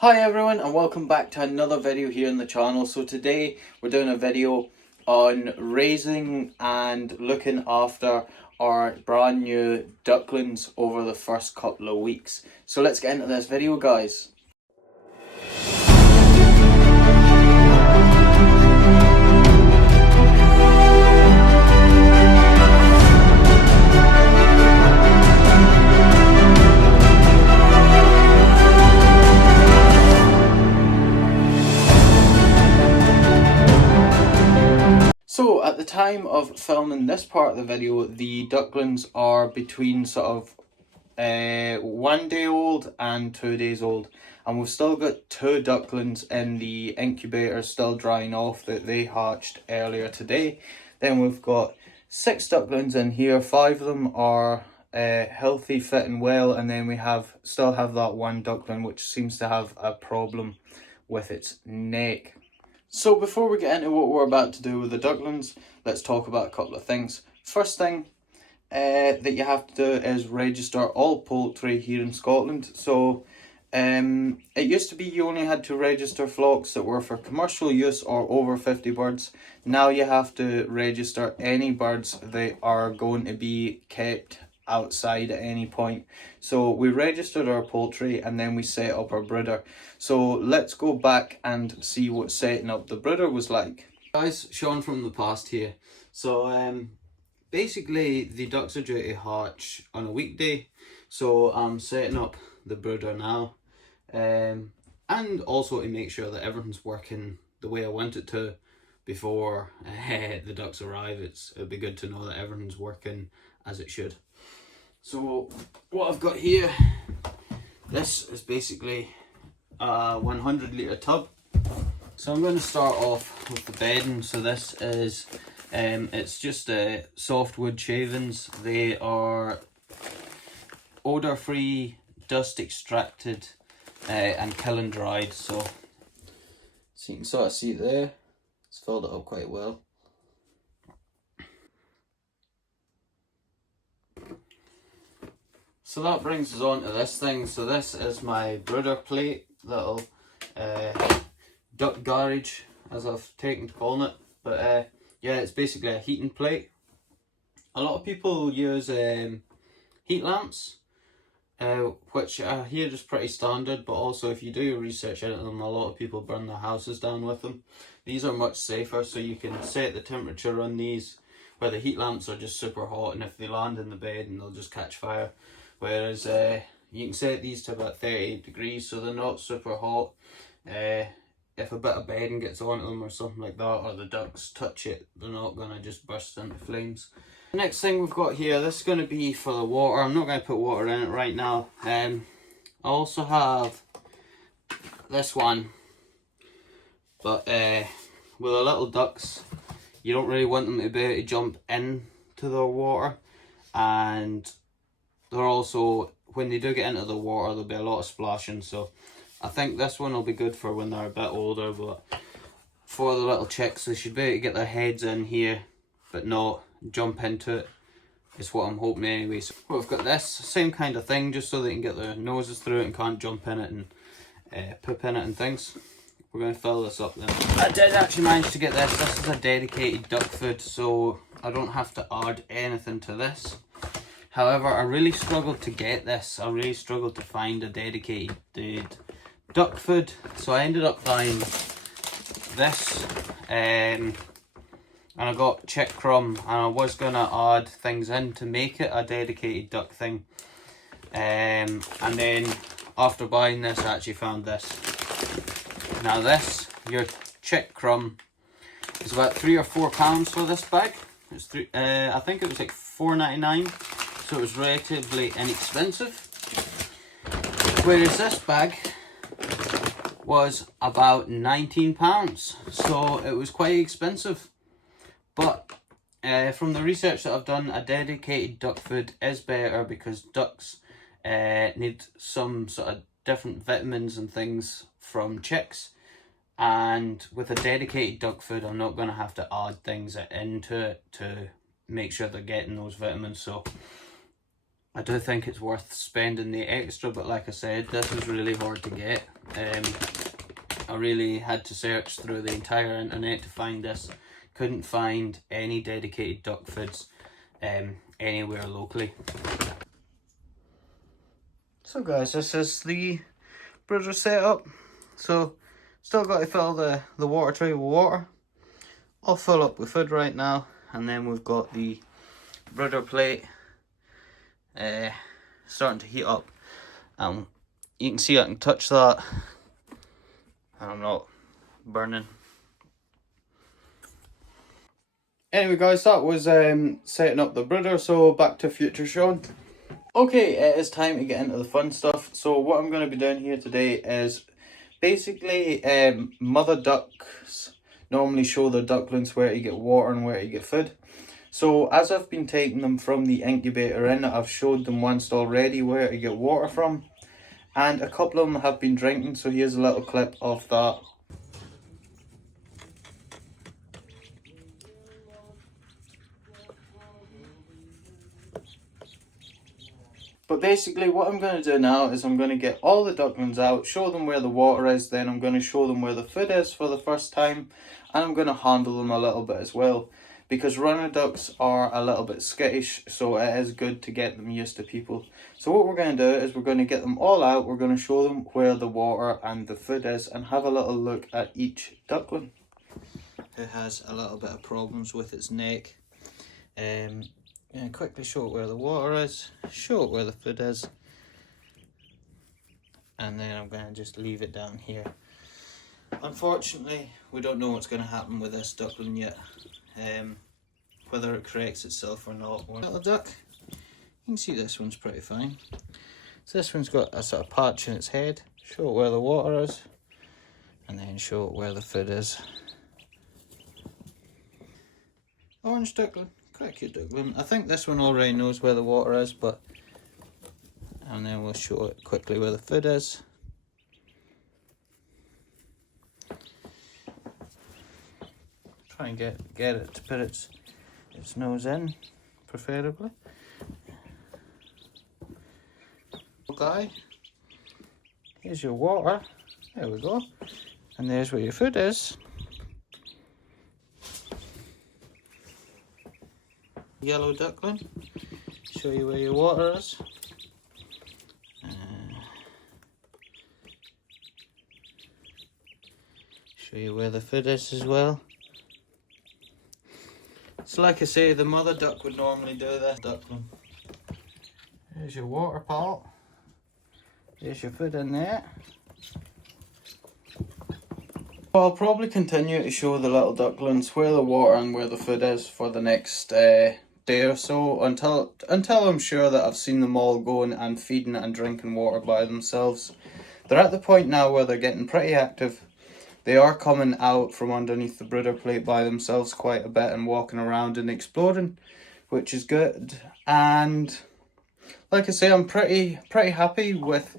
Hi everyone and welcome back to another video here on the channel. So today we're doing a video on raising and looking after our brand new ducklings over the first couple of weeks. So let's get into this video, guys. So at the time of filming this part of the video, the ducklings are between sort of 1 day old and 2 days old, and we've still got 2 ducklings in the incubator still drying off that they hatched earlier today. Then we've got 6 ducklings in here. 5 of them are healthy, fit and well, and then we still have that one duckling which seems to have a problem with its neck. So before we get into what we're about to do with the ducklings, let's talk about a couple of things. First thing that you have to do is register all poultry here in Scotland. So it used to be you only had to register flocks that were for commercial use or over 50 birds. Now you have to register any birds that are going to be kept outside at any point. So we registered our poultry and then we set up our brooder. So let's go back and see what setting up the brooder was like. Guys, Sean from the past here. So basically the ducks are due to hatch on a weekday, so I'm setting up the brooder now, and also to make sure that everything's working the way I want it to before the ducks arrive. It'd be good to know that everything's working as it should. So what I've got here, this is basically a 100 litre tub. So I'm going to start off with the bedding. So this is it's just softwood shavings. They are odour free, dust extracted and kiln dried. So you can sort of see it there, it's filled it up quite well. So that brings us on to this thing. So this is my brooder plate, little duck garage as I've taken to calling it. But yeah, it's basically a heating plate. A lot of people use heat lamps, which I hear is pretty standard, but also if you do your research into them, a lot of people burn their houses down with them. These are much safer, so you can set the temperature on these, where the heat lamps are just super hot, and if they land in the bed and they'll just catch fire. Whereas you can set these to about 38 degrees, so they're not super hot. If a bit of bedding gets onto them or something like that, or the ducks touch it, they're not going to just burst into flames. The next thing we've got here, this is going to be for the water. I'm not going to put water in it right now. I also have this one, but with the little ducks, you don't really want them to be able to jump into the water, and they're also, when they do get into the water, there'll be a lot of splashing. So I think this one will be good for when they're a bit older, but for the little chicks, they should be able to get their heads in here but not jump into it, is what I'm hoping anyway. So we've got this same kind of thing, just so they can get their noses through it and can't jump in it and poop in it and things. We're going to fill this up then. I did actually manage to get this. This is a dedicated duck food, so I don't have to add anything to this. However, I really struggled to get this. I really struggled to find a dedicated duck food, so I ended up buying this, and I got chick crumb, and I was going to add things in to make it a dedicated duck thing, and then after buying this I actually found this. Now this, your chick crumb, is about £3 or £4 for this bag. It's I think it was like £4.99. So it was relatively inexpensive, whereas this bag was about £19, so it was quite expensive. But from the research that I've done, a dedicated duck food is better, because ducks need some sort of different vitamins and things from chicks, and with a dedicated duck food I'm not going to have to add things into it to make sure they're getting those vitamins. So I do think it's worth spending the extra, but like I said, this was really hard to get. I really had to search through the entire internet to find this. Couldn't find any dedicated duck foods anywhere locally. So guys, this is the brooder setup. So still got to fill the water tray with water. I'll fill up with food right now, and then we've got the brooder plate starting to heat up. You can see I can touch that and I'm not burning. Anyway guys, that was setting up the brooder, so back to future Sean. Okay, it is time to get into the fun stuff. So what I'm going to be doing here today is basically mother ducks normally show their ducklings where to get water and where to get food. So as I've been taking them from the incubator in, I've showed them once already where to get water from, and a couple of them have been drinking, so here's a little clip of that. But basically what I'm going to do now is I'm going to get all the ducklings out, show them where the water is, then I'm going to show them where the food is for the first time, and I'm going to handle them a little bit as well. Because runner ducks are a little bit skittish, so it is good to get them used to people. So what we're going to do is we're going to get them all out, we're going to show them where the water and the food is, and have a little look at each duckling. Who has a little bit of problems with its neck. And quickly show it where the water is, show it where the food is, and then I'm going to just leave it down here. Unfortunately, we don't know what's going to happen with this duckling yet, whether it corrects itself or not. Little duck, you can see this one's pretty fine. So this one's got a sort of patch in its head. Show it where the water is, and then show it where the food is. Orange duckling. Quite cute duckling. I think this one already knows where the water is, and then we'll show it quickly where the food is. Try and get it to put its nose in, preferably. Okay, here's your water. There we go. And there's where your food is. Yellow duckling, show you where your water is. Show you where the food is as well. So like I say, the mother duck would normally do this. Duckling. There's your water pot. There's your food in there. I'll probably continue to show the little ducklings where the water and where the food is for the next day or so, until I'm sure that I've seen them all going and feeding and drinking water by themselves. They're at the point now where they're getting pretty active. They are coming out from underneath the brooder plate by themselves quite a bit and walking around and exploring, which is good. And like I say, I'm pretty happy with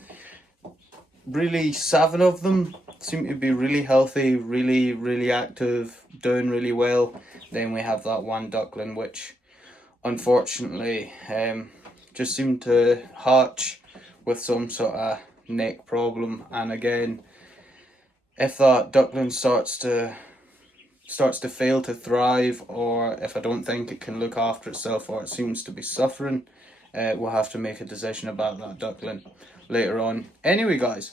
really 7 of them. Seem to be really healthy, really active, doing really well. Then we have that one duckling which unfortunately just seemed to hatch with some sort of neck problem, and again, if that duckling starts to fail to thrive, or if I don't think it can look after itself, or it seems to be suffering, we'll have to make a decision about that duckling later on. Anyway guys,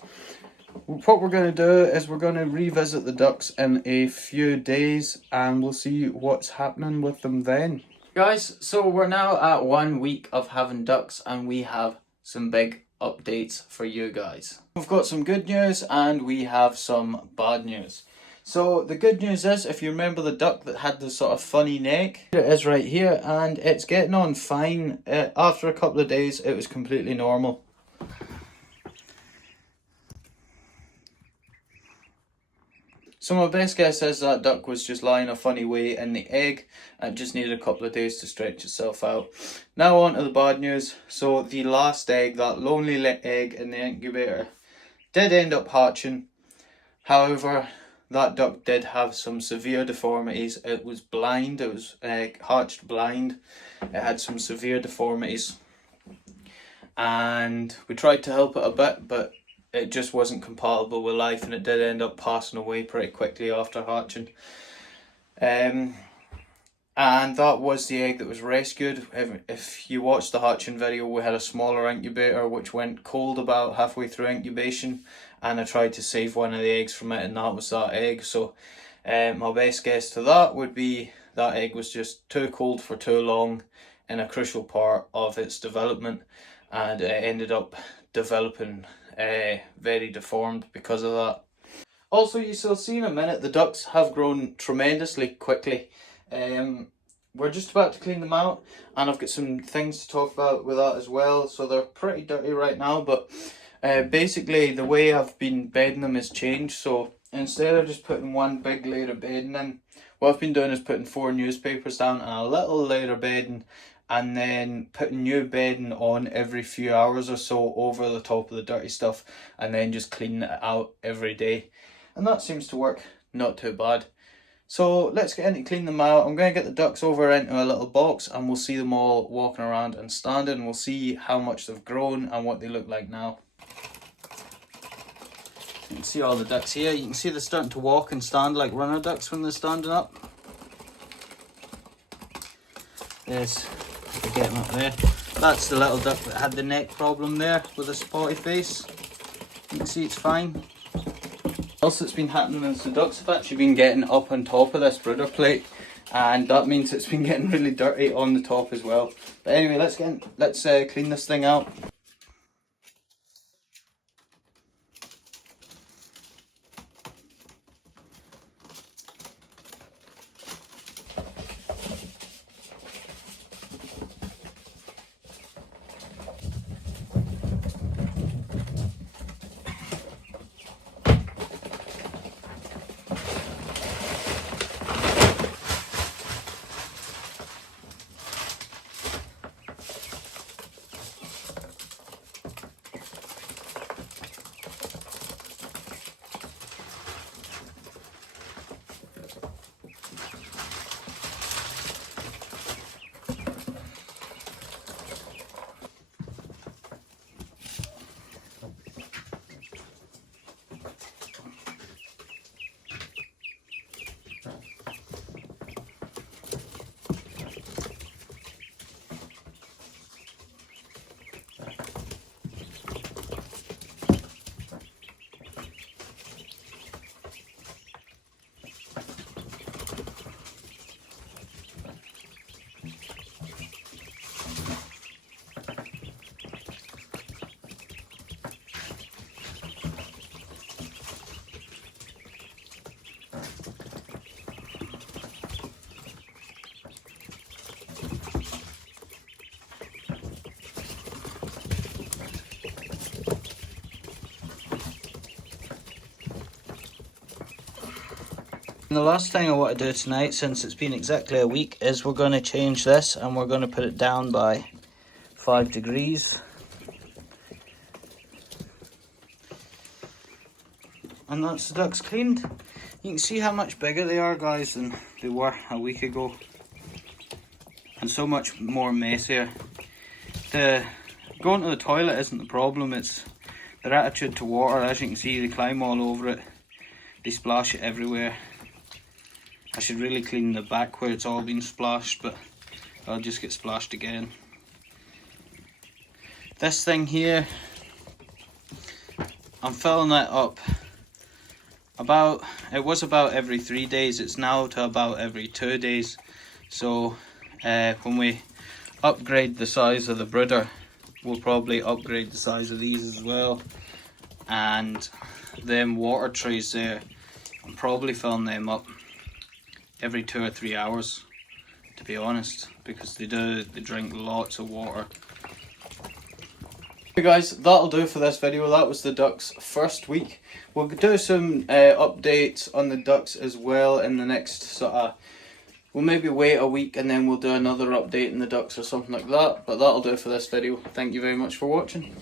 what we're going to do is we're going to revisit the ducks in a few days, and we'll see what's happening with them then. Guys, so we're now at 1 week of having ducks, and we have some big updates for you guys. We've got some good news and we have some bad news. So the good news is, if you remember the duck that had the sort of funny neck, it is right here, and it's getting on fine. After a couple of days it was completely normal. So my best guess is that duck was just lying a funny way in the egg and just needed a couple of days to stretch itself out. Now on to the bad news. So the last egg, that lonely egg in the incubator, did end up hatching. However, that duck did have some severe deformities. It was blind, it was hatched blind. It had some severe deformities. And we tried to help it a bit, but it just wasn't compatible with life, and it did end up passing away pretty quickly after hatching. And that was the egg that was rescued. If you watched the hatching video, we had a smaller incubator which went cold about halfway through incubation, and I tried to save one of the eggs from it, and that was that egg. So my best guess to that would be that egg was just too cold for too long in a crucial part of its development, and it ended up developing very deformed because of that. Also, you shall see in a minute, the ducks have grown tremendously quickly. We're just about to clean them out, and I've got some things to talk about with that as well. So they're pretty dirty right now, but basically the way I've been bedding them has changed. So instead of just putting one big layer of bedding in, what I've been doing is putting 4 newspapers down and a little layer of bedding, and then putting new bedding on every few hours or so over the top of the dirty stuff, and then just cleaning it out every day. And that seems to work not too bad. So let's get in to clean them out. I'm going to get the ducks over into a little box, and we'll see them all walking around and standing, and we'll see how much they've grown and what they look like now. You can see all the ducks here. You can see they're starting to walk and stand like runner ducks when they're standing up. There's, get them up there. That's the little duck that had the neck problem there with a spotty face. You can see it's fine. Else that's been happening is the ducks have actually been getting up on top of this brooder plate, and that means it's been getting really dirty on the top as well. But anyway, let's clean this thing out. And the last thing I want to do tonight, since it's been exactly a week, is we're going to change this, and we're going to put it down by 5 degrees. And that's the ducks cleaned. You can see how much bigger they are, guys, than they were a week ago. And so much more messier. Going to the toilet isn't the problem, it's their attitude to water. As you can see, they climb all over it. They splash it everywhere. I should really clean the back where it's all been splashed, but I'll just get splashed again. This thing here, I'm filling it up it was about every 3 days, it's now to about every 2 days. So when we upgrade the size of the brooder, we'll probably upgrade the size of these as well. And them water trays there, I'm probably filling them up every 2 or 3 hours, to be honest, because they drink lots of water. Okay guys, that'll do for this video. That was the ducks' first week. We'll do some updates on the ducks as well in the next we'll maybe wait a week and then we'll do another update in the ducks or something like that. But that'll do for this video. Thank you very much for watching.